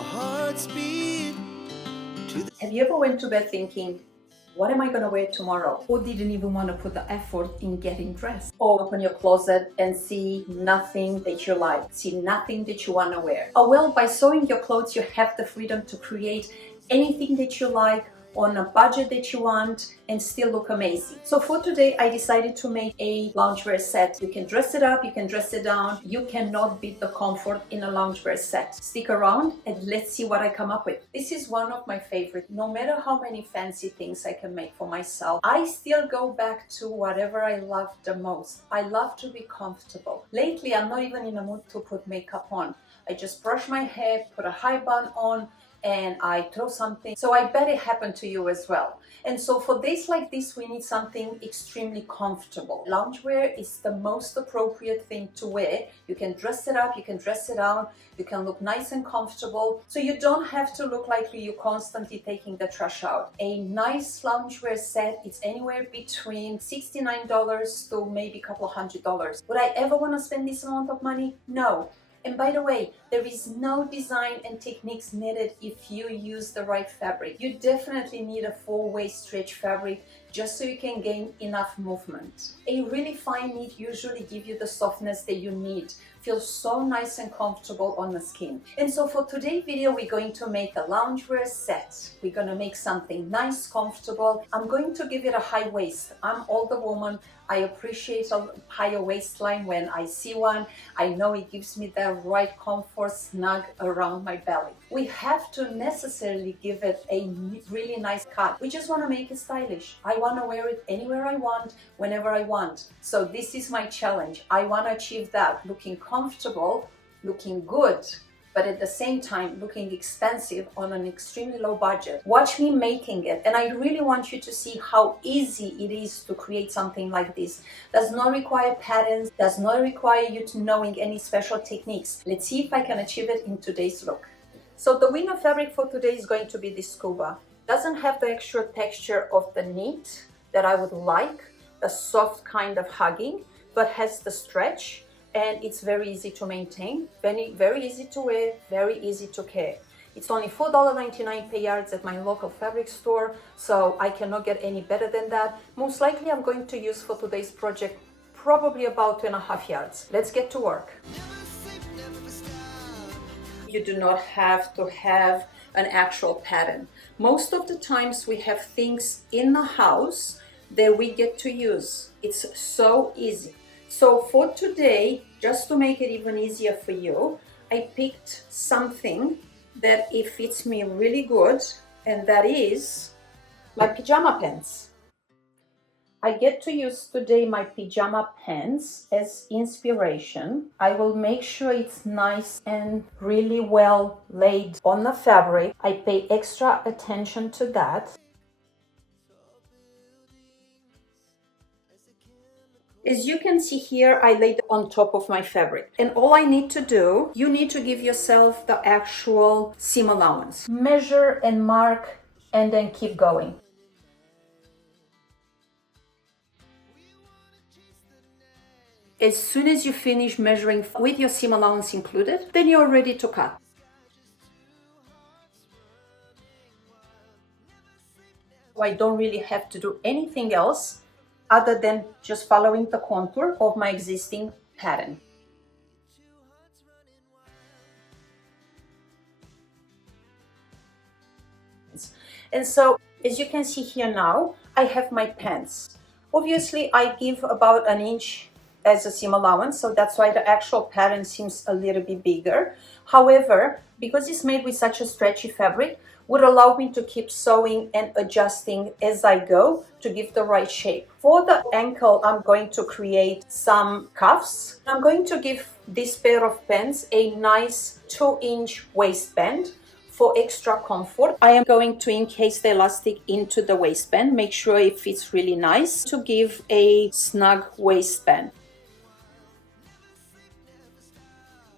our hearts beat to the... Have you ever went to bed thinking, what am I going to wear tomorrow? Or didn't even want to put the effort in getting dressed? Or open your closet and see nothing that you like, see nothing that you want to wear. Oh well, by sewing your clothes, you have the freedom to create anything that you like on a budget that you want and still look amazing. So for today, I decided to make a loungewear set. You can dress it up, you can dress it down. You cannot beat the comfort in a loungewear set. Stick around and let's see what I come up with. This is one of my favorite. No matter how many fancy things I can make for myself, I still go back to whatever I love the most. I love to be comfortable. Lately, I'm not even in a mood to put makeup on. I just brush my hair, put a high bun on, and I throw something. So I bet it happened to you as well. And so for days like this, we need something extremely comfortable. Loungewear is the most appropriate thing to wear. You can dress it up, you can dress it down, you can look nice and comfortable. So you don't have to look like you're constantly taking the trash out. A nice loungewear set, it's anywhere between $69 to maybe a couple of $100. Would I ever want to spend this amount of money? No. And by the way, there is no design and techniques needed if you use the right fabric. You definitely need a 4-way stretch fabric just so you can gain enough movement. A really fine knit usually gives you the softness that you need. Feels so nice and comfortable on the skin. And so for today's video, we're going to make a loungewear set. We're gonna make something nice, comfortable. I'm going to give it a high waist. I'm older woman. I appreciate a higher waistline when I see one. I know it gives me the right comfort snug around my belly. We have to necessarily give it a really nice cut. We just want to make it stylish. I want to wear it anywhere I want, whenever I want. So this is my challenge. I want to achieve that, looking comfortable, looking good, but at the same time looking expensive on an extremely low budget. Watch me making it, and I really want you to see how easy it is to create something like this. Does not require patterns, does not require you to knowing any special techniques. Let's see if I can achieve it in today's look. So the winner fabric for today is going to be this scuba. Doesn't have the extra texture of the knit that I would like, the soft kind of hugging, but has the stretch. And it's very easy to maintain, very easy to wear, very easy to care. It's only $4.99 per yards at my local fabric store, so I cannot get any better than that. Most likely I'm going to use for today's project probably about 2.5 yards. Let's get to work. You do not have to have an actual pattern. Most of the times we have things in the house that we get to use. It's so easy. So for today, just to make it even easier for you, I picked something that it fits me really good, and that is my pajama pants. I get to use today my pajama pants as inspiration. I will make sure it's nice and really well laid on the fabric. I pay extra attention to that. As you can see here, I laid on top of my fabric. And all I need to do, you need to give yourself the actual seam allowance. Measure and mark and then keep going. As soon as you finish measuring with your seam allowance included, then you're ready to cut. I don't really have to do anything else other than just following the contour of my existing pattern. And so, as you can see here now, I have my pants. Obviously, I give about 1 inch as a seam allowance, so that's why the actual pattern seems a little bit bigger. However, because it's made with such a stretchy fabric, would allow me to keep sewing and adjusting as I go to give the right shape. For the ankle, I'm going to create some cuffs. I'm going to give this pair of pants a nice 2-inch waistband for extra comfort. I am going to encase the elastic into the waistband, make sure it fits really nice to give a snug waistband.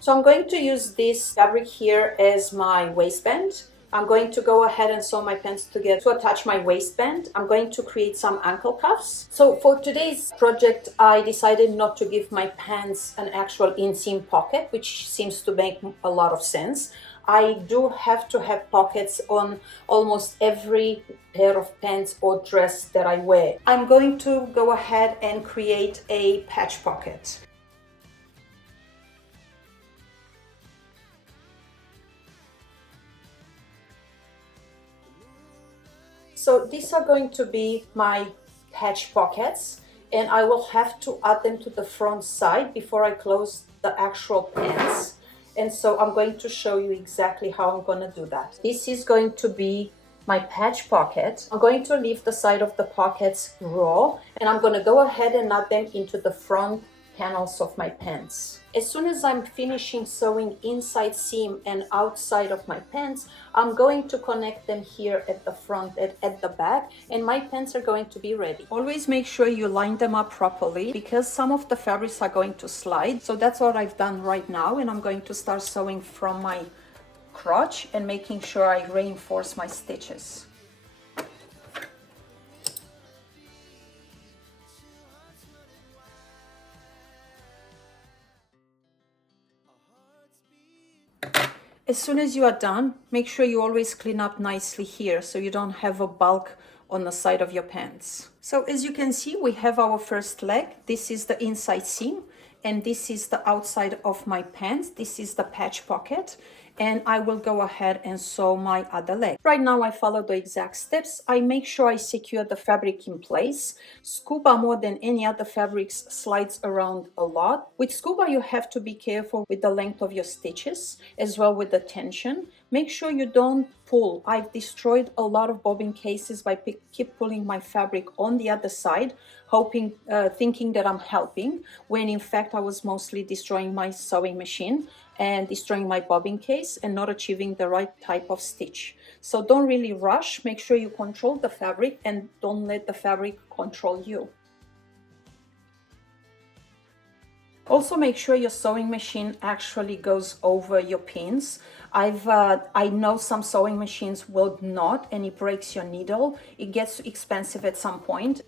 So I'm going to use this fabric here as my waistband. I'm going to go ahead and sew my pants together to attach my waistband. I'm going to create some ankle cuffs. So for today's project, I decided not to give my pants an actual inseam pocket, which seems to make a lot of sense. I do have to have pockets on almost every pair of pants or dress that I wear. I'm going to go ahead and create a patch pocket. So these are going to be my patch pockets, and I will have to add them to the front side before I close the actual pants. And so I'm going to show you exactly how I'm going to do that. This is going to be my patch pocket. I'm going to leave the side of the pockets raw, and I'm going to go ahead and add them into the front panels of my pants. As soon as I'm finishing sewing inside seam and outside of my pants, I'm going to connect them here at the front, at the back, and my pants are going to be ready. Always make sure you line them up properly because some of the fabrics are going to slide. So that's what I've done right now, and I'm going to start sewing from my crotch and making sure I reinforce my stitches. As soon as you are done, make sure you always clean up nicely here so you don't have a bulk on the side of your pants. So as you can see, we have our first leg. This is the inside seam, and this is the outside of my pants. This is the patch pocket, and I will go ahead and sew my other leg. Right now I follow the exact steps. I make sure I secure the fabric in place. Scuba, more than any other fabrics, slides around a lot. With scuba you have to be careful with the length of your stitches as well with the tension. Make sure you don't pull. I've destroyed a lot of bobbin cases by keep pulling my fabric on the other side, thinking that I'm helping, when in fact I was mostly destroying my sewing machine and destroying my bobbin case and not achieving the right type of stitch. So don't really rush. Make sure you control the fabric and don't let the fabric control you. Also make sure your sewing machine actually goes over your pins. I know some sewing machines will not, and it breaks your needle. It gets expensive at some point.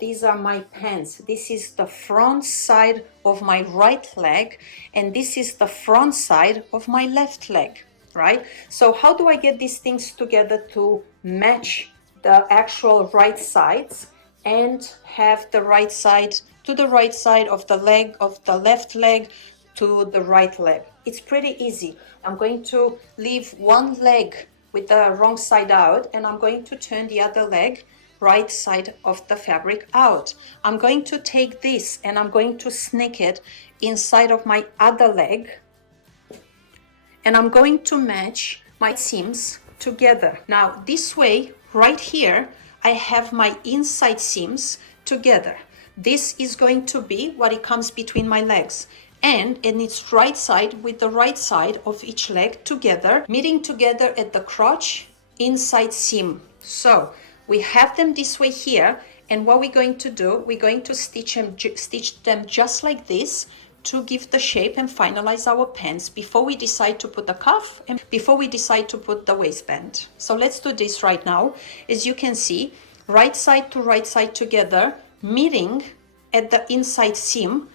These are my pants. This is the front side of my right leg, and this is the front side of my left leg, right? So how do I get these things together to match the actual right sides and have the right side to the right side of the leg, of the left leg to the right leg? It's pretty easy. I'm going to leave one leg with the wrong side out, and I'm going to turn the other leg right side of the fabric out. I'm going to take this and I'm going to snake it inside of my other leg, and I'm going to match my seams together. Now this way, right here, I have my inside seams together. This is going to be what it comes between my legs, and it's right side with the right side of each leg together, meeting together at the crotch inside seam. So we have them this way here, and what we're going to do, we're going to stitch them just like this to give the shape and finalize our pants before we decide to put the cuff and before we decide to put the waistband. So let's do this right now. As you can see, right side to right side together, meeting at the inside seam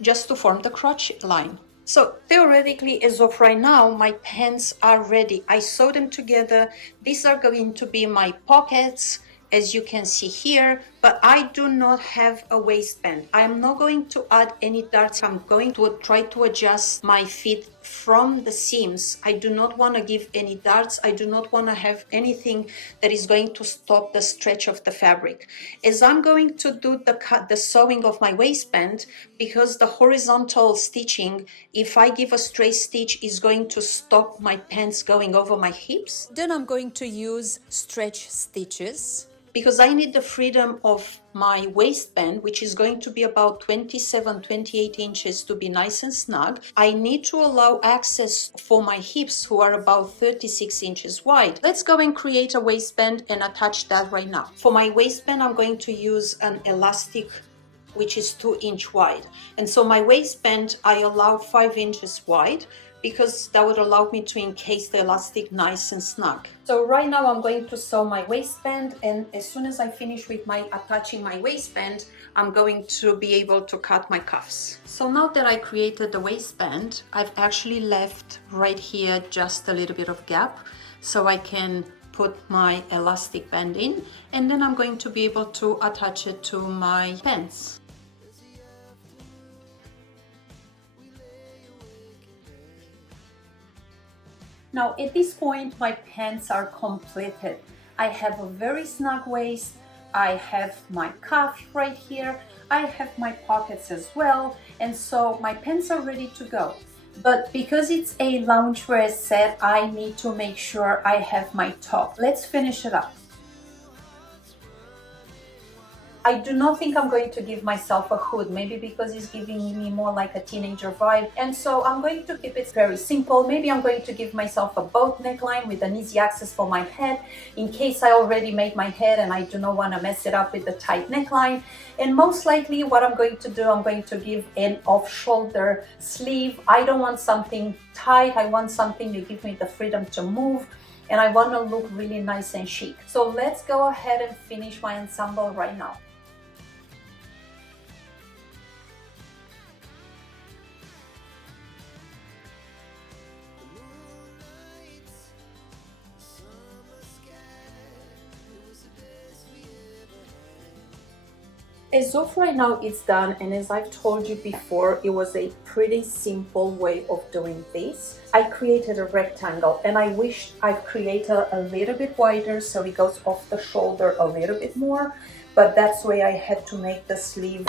just to form the crotch line. So theoretically, as of right now, my pants are ready. I sewed them together. These are going to be my pockets, as you can see here, but I do not have a waistband. I am not going to add any darts. I'm going to try to adjust my fit from the seams. I do not want to give any darts. I do not want to have anything that is going to stop the stretch of the fabric. As I'm going to do the sewing of my waistband, because the horizontal stitching, if I give a straight stitch, is going to stop my pants going over my hips, then I'm going to use stretch stitches. Because I need the freedom of my waistband, which is going to be about 27-28 inches to be nice and snug. I need to allow access for my hips, who are about 36 inches wide. Let's go and create a waistband and attach that right now. For my waistband, I'm going to use an elastic which is 2-inch wide. And so my waistband, I allow 5 inches wide because that would allow me to encase the elastic nice and snug. So right now I'm going to sew my waistband, and as soon as I finish with my attaching my waistband, I'm going to be able to cut my cuffs. So now that I created the waistband, I've actually left right here just a little bit of gap so I can put my elastic band in, and then I'm going to be able to attach it to my pants. Now at this point my pants are completed. I have a very snug waist, I have my cuff right here, I have my pockets as well, and so my pants are ready to go. But because it's a loungewear set, I need to make sure I have my top. Let's finish it up. I do not think I'm going to give myself a hood, maybe because it's giving me more like a teenager vibe, and so I'm going to keep it very simple. Maybe I'm going to give myself a boat neckline with an easy access for my head in case I already made my head and I do not want to mess it up with the tight neckline. And most likely what I'm going to do, I'm going to give an off-shoulder sleeve. I don't want something tight, I want something to give me the freedom to move, and I want to look really nice and chic. So let's go ahead and finish my ensemble right now. As of right now, it's done, and as I've told you before, it was a pretty simple way of doing this. I created a rectangle, and I wish I've created a little bit wider so it goes off the shoulder a little bit more, but that's why I had to make the sleeve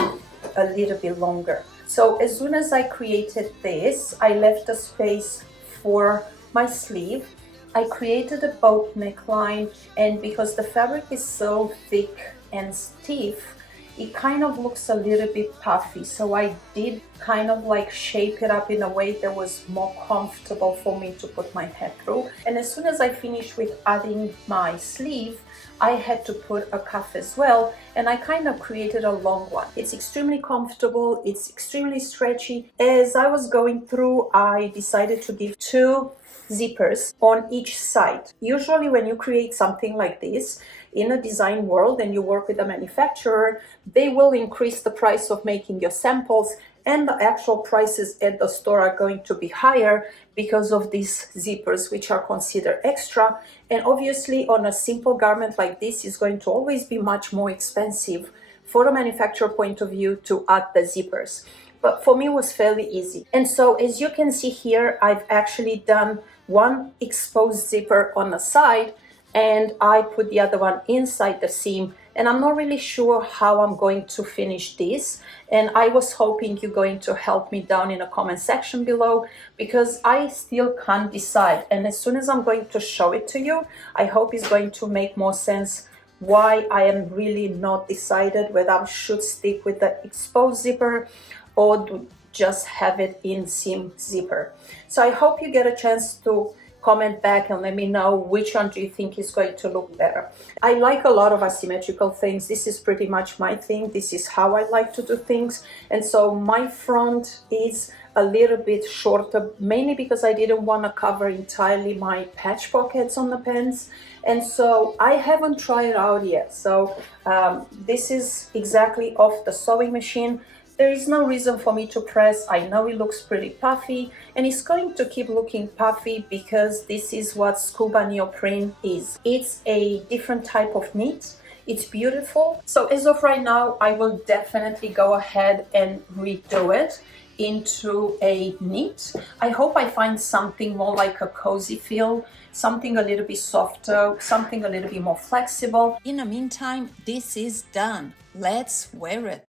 a little bit longer. So as soon as I created this, I left a space for my sleeve. I created a boat neckline, and because the fabric is so thick and stiff, it kind of looks a little bit puffy, so I did kind of like shape it up in a way that was more comfortable for me to put my head through. And as soon as I finished with adding my sleeve, I had to put a cuff as well, and I kind of created a long one. It's extremely comfortable, it's extremely stretchy. As I was going through, I decided to give 2 zippers on each side. Usually when you create something like this in a design world and you work with a manufacturer, they will increase the price of making your samples, and the actual prices at the store are going to be higher because of these zippers, which are considered extra. And obviously on a simple garment like this, is going to always be much more expensive for a manufacturer point of view to add the zippers. But for me it was fairly easy. And so as you can see here, I've actually done one exposed zipper on the side, and I put the other one inside the seam, and I'm not really sure how I'm going to finish this, and I was hoping you're going to help me down in the comment section below, because I still can't decide. And as soon as I'm going to show it to you, I hope it's going to make more sense why I am really not decided whether I should stick with the exposed zipper or just have it in seam zipper. So I hope you get a chance to comment back and let me know which one do you think is going to look better. I like a lot of asymmetrical things. This is pretty much my thing. This is how I like to do things. And so my front is a little bit shorter, mainly because I didn't want to cover entirely my patch pockets on the pants. And so I haven't tried it out yet. So this is exactly off the sewing machine. There is no reason for me to press. I know it looks pretty puffy, and it's going to keep looking puffy because this is what scuba neoprene is. It's a different type of knit. It's beautiful. So as of right now, I will definitely go ahead and redo it into a knit. I hope I find something more like a cozy feel, something a little bit softer, something a little bit more flexible. In the meantime, this is done. Let's wear it.